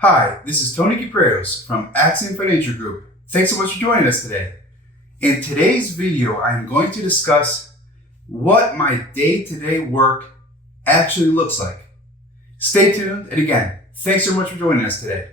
Hi, this is Tony Kypreos from Axion FG. Thanks so much for joining us today. In today's video, I'm going to discuss what my day-to-day work actually looks like. Stay tuned, and again, thanks so much for joining us today.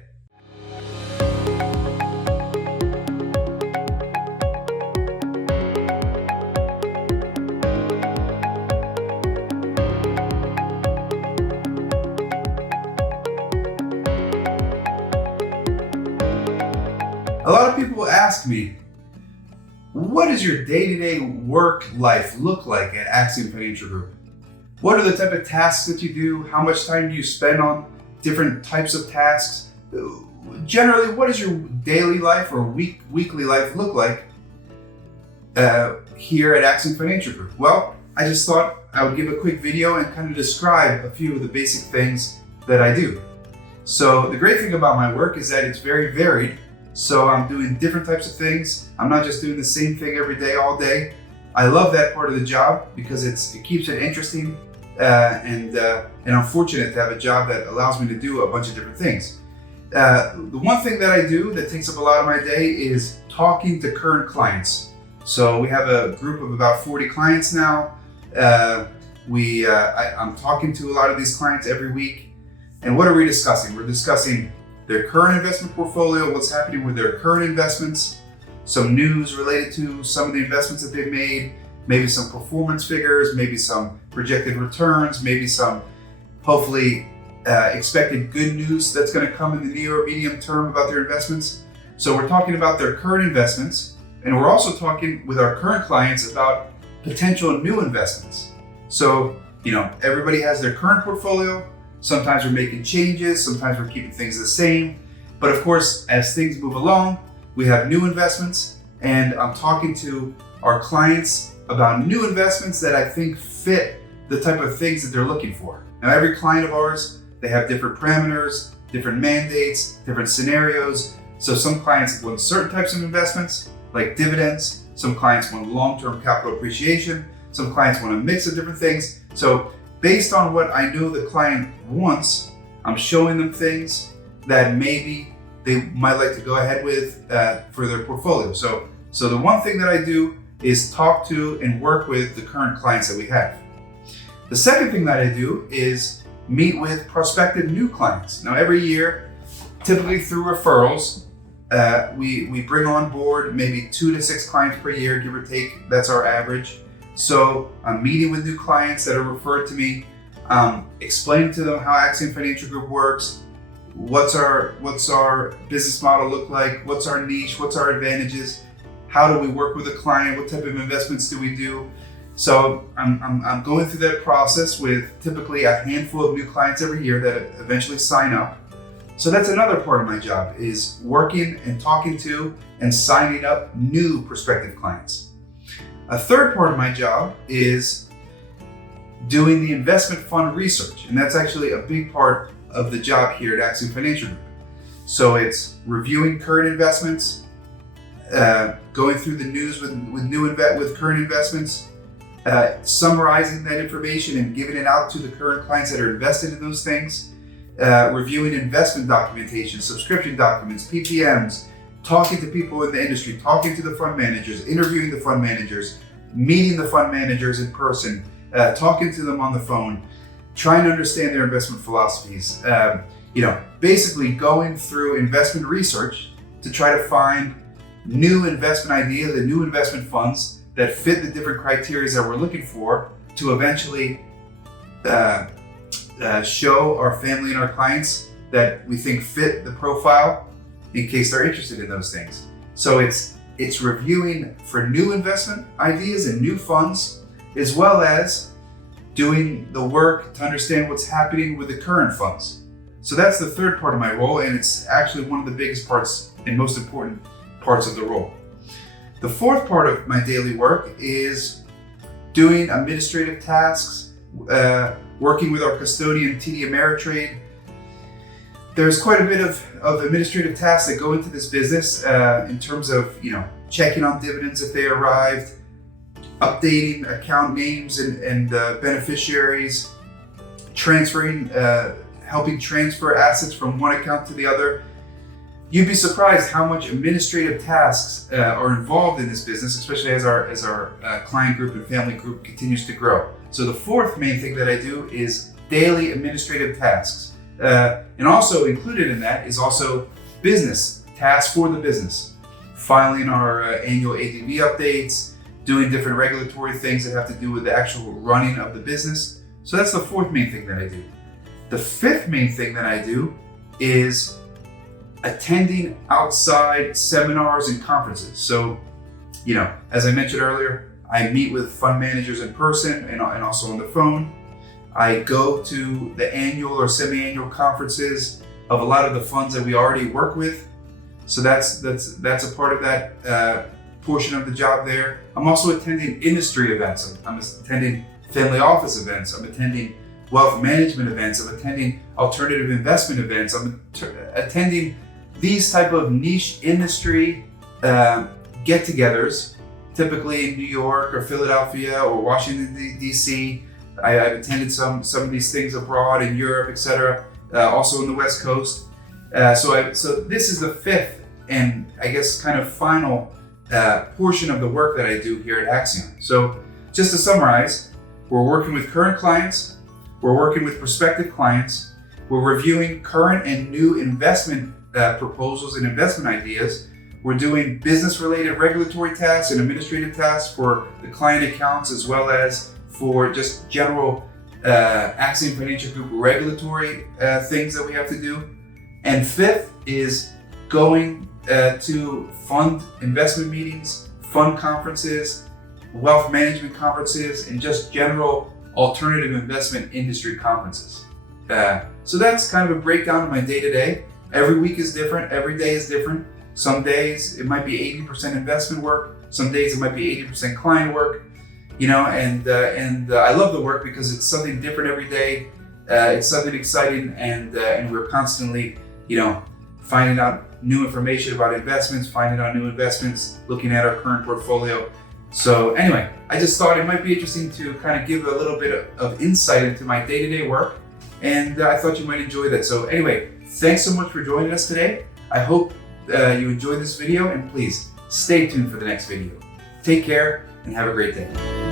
A lot of people ask me, what does your day-to-day work life look like at Axion FG? What are the type of tasks that you do? How much time do you spend on different types of tasks? Generally, what does your daily life or weekly life look like here at Axion FG? Well, I just thought I would give a quick video and kind of describe a few of the basic things that I do. So the great thing about my work is that it's very varied. So I'm doing different types of things. I'm not just doing the same thing every day, all day. I love that part of the job because it keeps it interesting, and I'm fortunate to have a job that allows me to do a bunch of different things. The one thing that I do that takes up a lot of my day is talking to current clients. So we have a group of about 40 clients now. I'm talking to a lot of these clients every week. And what are we discussing? We're discussing their current investment portfolio, what's happening with their current investments, some news related to some of the investments that they've made, maybe some performance figures, maybe some projected returns, maybe some hopefully expected good news that's going to come in the near or medium term about their investments. So we're talking about their current investments, and we're also talking with our current clients about potential new investments. So, everybody has their current portfolio. Sometimes we're making changes, sometimes we're keeping things the same. But of course, as things move along, we have new investments, and I'm talking to our clients about new investments that I think fit the type of things that they're looking for. Now, every client of ours, they have different parameters, different mandates, different scenarios. So some clients want certain types of investments, like dividends. Some clients want long-term capital appreciation. Some clients want a mix of different things. So based on what I know the client wants, I'm showing them things that maybe they might like to go ahead with for their portfolio. So the one thing that I do is talk to and work with the current clients that we have. The second thing that I do is meet with prospective new clients. Now, every year, typically through referrals, we bring on board maybe 2 to 6 clients per year, give or take. That's our average. So I'm meeting with new clients that are referred to me, explaining to them how Axion FG works, what's our business model look like, what's our niche, what's our advantages, how do we work with a client, what type of investments do we do. So I'm going through that process with typically a handful of new clients every year that eventually sign up. So that's another part of my job, is working and talking to and signing up new prospective clients. A third part of my job is doing the investment fund research, and that's actually a big part of the job here at Axion FG. So it's reviewing current investments, going through the news with current investments, summarizing that information and giving it out to the current clients that are invested in those things, reviewing investment documentation, subscription documents, PPMs, talking to people in the industry, talking to the fund managers, interviewing the fund managers, meeting the fund managers in person, talking to them on the phone, trying to understand their investment philosophies, basically going through investment research to try to find new investment ideas and new investment funds that fit the different criteria that we're looking for to eventually show our family and our clients that we think fit the profile in case they're interested in those things. So it's reviewing for new investment ideas and new funds, as well as doing the work to understand what's happening with the current funds. So that's the third part of my role, and it's actually one of the biggest parts and most important parts of the role. The fourth part of my daily work is doing administrative tasks, working with our custodian, TD Ameritrade. There's quite a bit of administrative tasks that go into this business in terms of, checking on dividends if they arrived, updating account names and beneficiaries, transferring helping transfer assets from one account to the other. You'd be surprised how much administrative tasks are involved in this business, especially as our client group and family group continues to grow. So the fourth main thing that I do is daily administrative tasks. And also included in that is also business tasks for the business. Filing our annual ADV updates, doing different regulatory things that have to do with the actual running of the business. So that's the fourth main thing that I do. The fifth main thing that I do is attending outside seminars and conferences. So, as I mentioned earlier, I meet with fund managers in person and also on the phone. I go to the annual or semi-annual conferences of a lot of the funds that we already work with. So that's a part of that portion of the job there. I'm also attending industry events. I'm attending family office events. I'm attending wealth management events. I'm attending alternative investment events. I'm attending these type of niche industry get-togethers, typically in New York or Philadelphia or Washington, D.C. I've attended some of these things abroad in Europe, etc., also on the West Coast. So this is the fifth and I guess kind of final portion of the work that I do here at Axion. So just to summarize, we're working with current clients, we're working with prospective clients, we're reviewing current and new investment proposals and investment ideas. We're doing business-related regulatory tasks and administrative tasks for the client accounts, as well as for just general Axion Financial Group regulatory things that we have to do. And fifth is going to fund investment meetings, fund conferences, wealth management conferences, and just general alternative investment industry conferences. So that's kind of a breakdown of my day-to-day. Every week is different, every day is different. Some days it might be 80% investment work, some days it might be 80% client work, and I love the work because it's something different every day. It's something exciting, and we're constantly, finding out new information about investments, finding out new investments, looking at our current portfolio. So anyway, I just thought it might be interesting to kind of give a little bit of insight into my day-to-day work, and I thought you might enjoy that. So anyway, thanks so much for joining us today. I hope you enjoyed this video, and please stay tuned for the next video. Take care and have a great day.